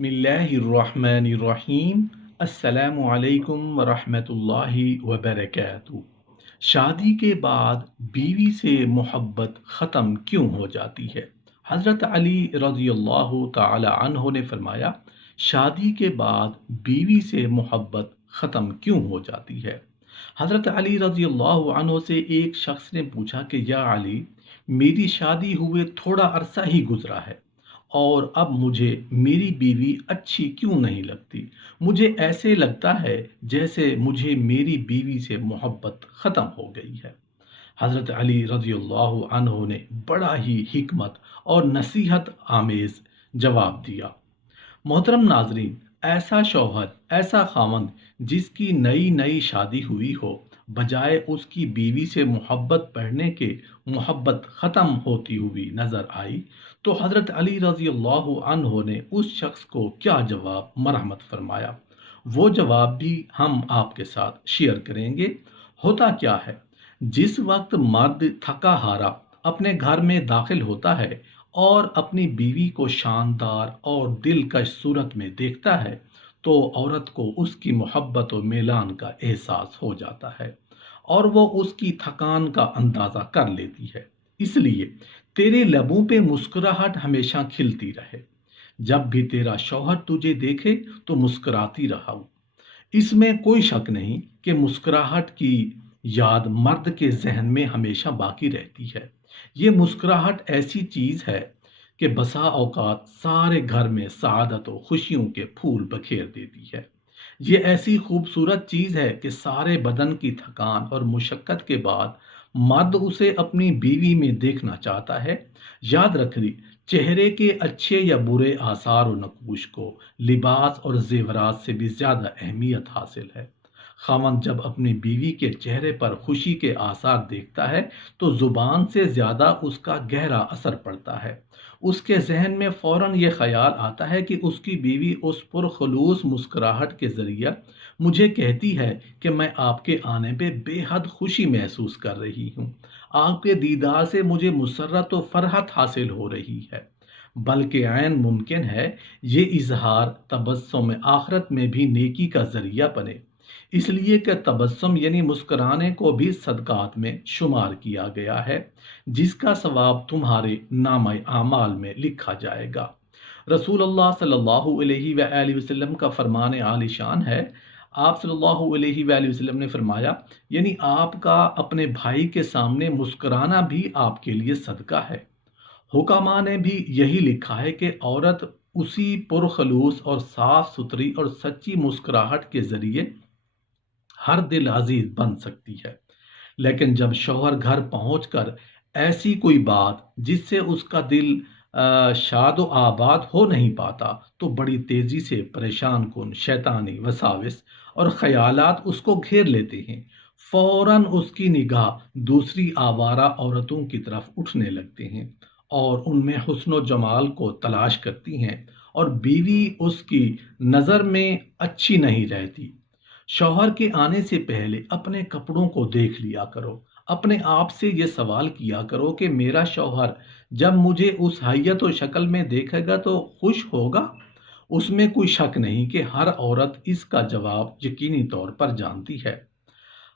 बिस्मिल्लाहिर्रहमानिर्रहीम। अस्सलामु अलैकुम वरहमतुल्लाहि वबरकातुहू। शादी के बाद बीवी से मोहब्बत ख़त्म क्यों हो जाती है? हज़रत अली रज़ियल्लाहु ताला अन्हो ने फरमाया, शादी के बाद बीवी से मोहब्बत ख़त्म क्यों हो जाती है? हज़रत अली रज़ियल्लाहु अन्हो से एक शख्स ने पूछा कि या अली, मेरी शादी हुए थोड़ा अरसा ही गुज़रा है और अब मुझे मेरी बीवी अच्छी क्यों नहीं लगती? मुझे ऐसे लगता है जैसे मुझे मेरी बीवी से मोहब्बत ख़त्म हो गई है। हज़रत अली रज़ियल्लाहु अन्हु ने बड़ा ही हिकमत और नसीहत आमेज़ जवाब दिया। मोहतरम नाजरीन, ऐसा शौहर, ऐसा खामंद जिसकी नई नई शादी हुई हो, बजाय उसकी बीवी से मोहब्बत बढ़ने के मोहब्बत ख़त्म होती हुई नज़र आई, तो हज़रत अली रज़ी अल्लाह अन्हो ने उस शख्स को क्या जवाब मरहमत फरमाया, वो जवाब भी हम आपके साथ शेयर करेंगे। होता क्या है, जिस वक्त मर्द थका हारा अपने घर में दाखिल होता है और अपनी बीवी को शानदार और दिलकश सूरत में देखता है, तो औरत को उसकी मोहब्बत और मेलान का एहसास हो जाता है और वो उसकी थकान का अंदाज़ा कर लेती है। इसलिए तेरे लबों पे मुस्कुराहट हमेशा खिलती रहे। जब भी तेरा शौहर तुझे देखे तो मुस्कुराती रहा। इसमें कोई शक नहीं कि मुस्कुराहट की याद मर्द के जहन में हमेशा बाकी रहती है। ये मुस्कुराहट ऐसी चीज़ है कि बसा औकात सारे घर में सआदत और खुशियों के फूल बखेर देती है। ये ऐसी खूबसूरत चीज़ है कि सारे बदन की थकान और मुशक्क़त के बाद मर्द उसे अपनी बीवी में देखना चाहता है। याद रखिए, चेहरे के अच्छे या बुरे आसार और नकूश को लिबास और जेवरात से भी ज़्यादा अहमियत हासिल है। खामन जब अपनी बीवी के चेहरे पर खुशी के आसार देखता है, तो ज़ुबान से ज़्यादा उसका गहरा असर पड़ता है। उसके जहन में फ़ौरन ये ख्याल आता है कि उसकी बीवी उस पुरखलूस मुस्कुराहट के ज़रिए मुझे कहती है कि मैं आपके आने पे बेहद खुशी महसूस कर रही हूँ। आपके दीदार से मुझे मुसर्रत और फ़रहत हासिल हो रही है। बल्कि ऐन मुमकिन है ये इजहार तबस्सुम आखिरत में भी नेकी का ज़रिया बने। इसलिए कि तबस्सुम यानी मुस्कुराने को भी सदक़ात में शुमार किया गया है, जिसका सवाब तुम्हारे नामे आमाल में लिखा जाएगा। रसूलुल्लाह सल्लल्लाहु अलैहि वआलिहि वसल्लम का फरमान आलिशान है। आप सल्लल्लाहु अलैहि वआलिहि वसल्लम ने फरमाया, यानी आपका अपने भाई के सामने मुस्कुराना भी आपके लिए सदका है। हुकामा ने भी यही लिखा है कि औरत उसी पुरखलूस और साफ सुथरी और सच्ची मुस्कुराहट के जरिए हर दिल अजीज बन सकती है। लेकिन जब शौहर घर पहुंचकर ऐसी कोई बात जिससे उसका दिल शाद व आबाद हो नहीं पाता, तो बड़ी तेजी से परेशान कुन शैतानी वसाविस और ख्यालात उसको घेर लेते हैं। फौरन उसकी निगाह दूसरी आवारा औरतों की तरफ उठने लगते हैं और उनमें हुस्न जमाल को तलाश करती हैं, और बीवी उसकी नज़र में अच्छी नहीं रहती। शौहर के आने से पहले अपने कपड़ों को देख लिया करो। अपने आप से ये सवाल किया करो कि मेरा शौहर जब मुझे उस हैयत और शक्ल में देखेगा तो खुश होगा? उसमें कोई शक नहीं कि हर औरत इसका जवाब यकीनी तौर पर जानती है।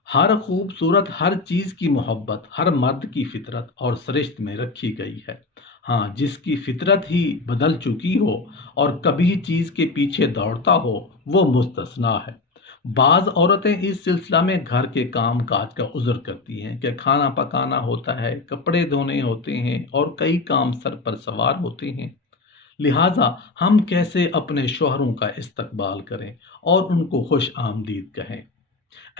हर खूबसूरत हर चीज़ की मोहब्बत हर मर्द की फितरत और सरिश्त में रखी गई है। हाँ, जिसकी फितरत ही बदल चुकी हो और कभी चीज़ के पीछे दौड़ता हो, वो मुस्तस्ना है। बाज़ औरतें इस सिलसिला में घर के काम काज का उज़्र करती हैं कि खाना पकाना होता है, कपड़े धोने होते हैं और कई काम सर पर सवार होते हैं। लिहाजा हम कैसे अपने शौहरों का इस्तकबाल करें और उनको खुश आमदीद कहें।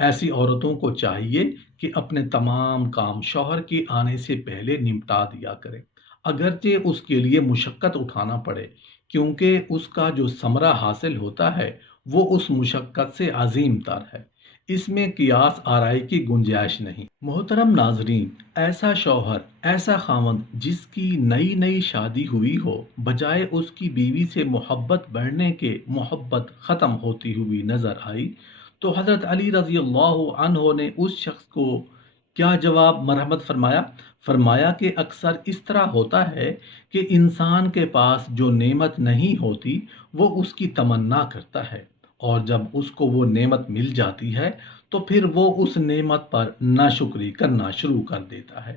ऐसी औरतों को चाहिए कि अपने तमाम काम शौहर के आने से पहले निपटा दिया करें, अगरचे उसके लिए मुशक्क़त उठाना पड़े, क्योंकि उसका जो समरा हासिल होता है वो उस मुशक्क़त से अजीम तर है। इसमें कियास आराई की गुंजाइश नहीं। मोहतरम नाजरीन, ऐसा शौहर, ऐसा खामद जिसकी नई नई शादी हुई हो, बजाय उसकी बीवी से मोहब्बत बढ़ने के मोहब्बत ख़त्म होती हुई नज़र आई, तो हज़रत अली रज़ी अल्लाह अन्हो ने उस शख्स को کیا جواب مرحمت فرمایا؟ فرمایا کہ اکثر اس طرح ہوتا ہے کہ انسان کے پاس جو نعمت نہیں ہوتی وہ اس کی تمنا کرتا ہے، اور جب اس کو وہ نعمت مل جاتی ہے تو پھر وہ اس نعمت پر ناشکری کرنا شروع کر دیتا ہے۔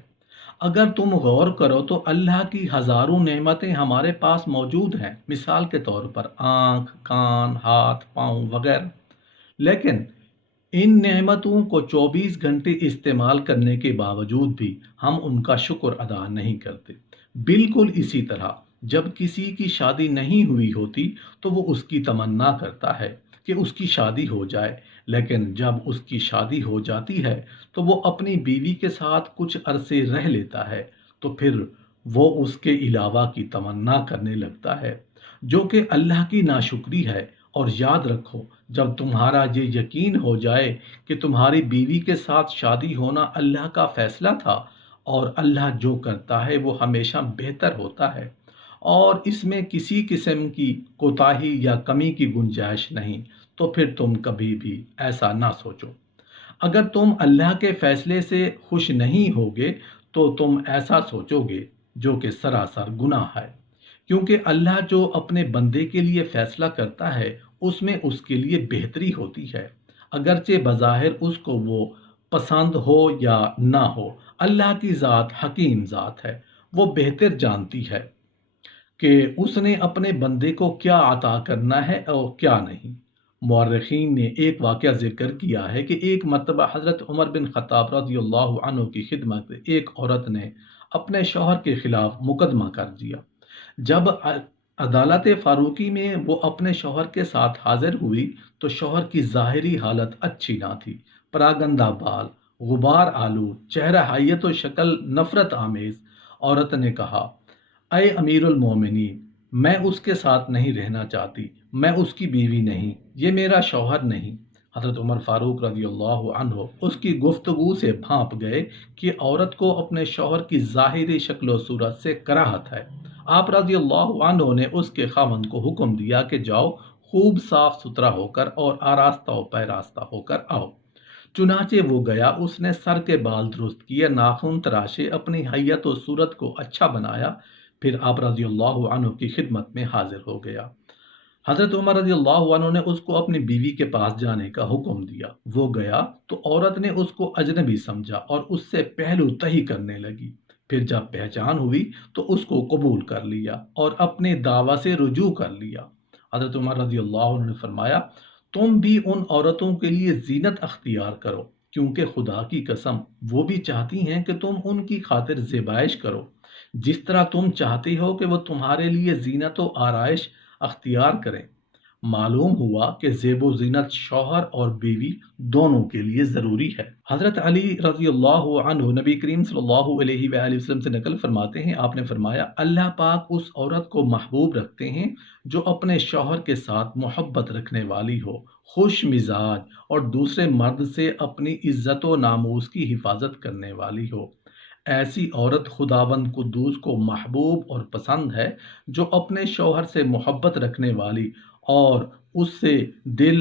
اگر تم غور کرو تو اللہ کی ہزاروں نعمتیں ہمارے پاس موجود ہیں، مثال کے طور پر آنکھ، کان، ہاتھ، پاؤں وغیرہ، لیکن ان نعمتوں کو 24 گھنٹے استعمال کرنے کے باوجود بھی ہم ان کا شکر ادا نہیں کرتے۔ بالکل اسی طرح جب کسی کی شادی نہیں ہوئی ہوتی تو وہ اس کی تمنا کرتا ہے کہ اس کی شادی ہو جائے، لیکن جب اس کی شادی ہو جاتی ہے تو وہ اپنی بیوی کے ساتھ کچھ عرصے رہ لیتا ہے، تو پھر وہ اس کے علاوہ کی تمنا کرنے لگتا ہے، جو کہ اللہ کی ناشکری ہے۔ اور یاد رکھو، جب تمہارا یہ یقین ہو جائے کہ تمہاری بیوی کے ساتھ شادی ہونا اللہ کا فیصلہ تھا، اور اللہ جو کرتا ہے وہ ہمیشہ بہتر ہوتا ہے، اور اس میں کسی قسم کی کوتاہی یا کمی کی گنجائش نہیں، تو پھر تم کبھی بھی ایسا نہ سوچو۔ اگر تم اللہ کے فیصلے سے خوش نہیں ہوگے تو تم ایسا سوچو گے، جو کہ سراسر گناہ ہے، کیونکہ اللہ جو اپنے بندے کے لیے فیصلہ کرتا ہے اس میں اس کے لیے بہتری ہوتی ہے، اگرچہ بظاہر اس کو وہ پسند ہو یا نہ ہو۔ اللہ کی ذات حکیم ذات ہے، وہ بہتر جانتی ہے کہ اس نے اپنے بندے کو کیا عطا کرنا ہے اور کیا نہیں۔ مورخین نے ایک واقعہ ذکر کیا ہے کہ ایک مرتبہ حضرت عمر بن خطاب رضی اللہ عنہ کی خدمت میں ایک عورت نے اپنے شوہر کے خلاف مقدمہ کر دیا۔ جب عدالت فاروقی میں وہ اپنے شوہر کے ساتھ حاضر ہوئی تو شوہر کی ظاہری حالت اچھی نہ تھی، پراگندہ بال، غبار آلود چہرہ، حیت و شکل نفرت آمیز۔ عورت نے کہا، اے امیر المومنین، میں اس کے ساتھ نہیں رہنا چاہتی، میں اس کی بیوی نہیں، یہ میرا شوہر نہیں۔ حضرت عمر فاروق رضی اللہ عنہ اس کی گفتگو سے بھانپ گئے کہ عورت کو اپنے شوہر کی ظاہری شکل و صورت سے کراہت ہے۔ آپ رضی اللہ عنہ نے اس کے خاوند کو حکم دیا کہ جاؤ، خوب صاف ستھرا ہو کر اور آراستہ و پیراستہ ہو کر آؤ۔ چنانچہ وہ گیا، اس نے سر کے بال درست کیے، ناخن تراشے، اپنی حیت و صورت کو اچھا بنایا، پھر آپ رضی اللہ عنہ کی خدمت میں حاضر ہو گیا۔ حضرت عمر رضی اللہ عنہ نے اس کو اپنی بیوی کے پاس جانے کا حکم دیا۔ وہ گیا تو عورت نے اس کو اجنبی سمجھا اور اس سے پہلو تہی کرنے لگی۔ پھر جب پہچان ہوئی تو اس کو قبول کر لیا اور اپنے دعویٰ سے رجوع کر لیا۔ حضرت عمر رضی اللہ عنہ نے فرمایا، تم بھی ان عورتوں کے لیے زینت اختیار کرو، کیونکہ خدا کی قسم وہ بھی چاہتی ہیں کہ تم ان کی خاطر زیبائش کرو، جس طرح تم چاہتے ہو کہ وہ تمہارے لیے زینت و آرائش اختیار کریں۔ معلوم ہوا کہ زیب و زینت شوہر اور بیوی دونوں کے لیے ضروری ہے۔ حضرت علی رضی اللہ عنہ نبی کریم صلی اللہ علیہ وآلہ وسلم سے نقل فرماتے ہیں، آپ نے فرمایا، اللہ پاک اس عورت کو محبوب رکھتے ہیں جو اپنے شوہر کے ساتھ محبت رکھنے والی ہو، خوش مزاج اور دوسرے مرد سے اپنی عزت و ناموس کی حفاظت کرنے والی ہو۔ ایسی عورت خداوند قدوس کو محبوب اور پسند ہے، جو اپنے شوہر سے محبت رکھنے والی اور اس سے دل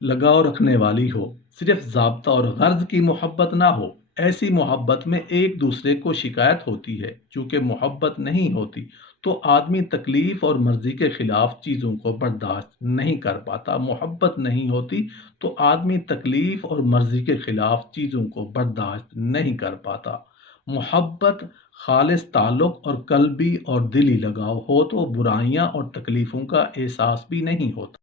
لگاؤ رکھنے والی ہو، صرف ضابطہ اور غرض کی محبت نہ ہو۔ ایسی محبت میں ایک دوسرے کو شکایت ہوتی ہے، چونکہ محبت نہیں ہوتی تو آدمی تکلیف اور مرضی کے خلاف چیزوں کو برداشت نہیں کر پاتا۔ محبت نہیں ہوتی تو آدمی تکلیف اور مرضی کے خلاف چیزوں کو برداشت نہیں کر پاتا۔ محبت خالص تعلق اور قلبی اور دلی لگاؤ ہو تو برائیاں اور تکلیفوں کا احساس بھی نہیں ہوتا۔